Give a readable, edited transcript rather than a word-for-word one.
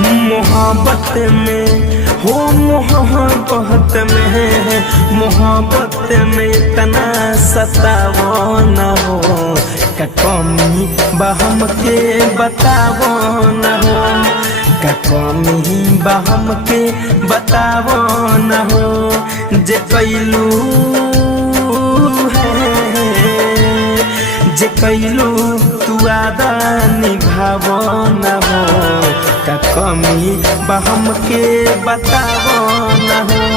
मोहब्बत में हो मोहब्बत में इतना सतावो न हो, का कमी बहम के बतावो न हो, का कमी बहम के बतावो न हो। जे कैलू जे कैलू तू आदा निभावो न हो, का कमी बहम के बतावो न हो।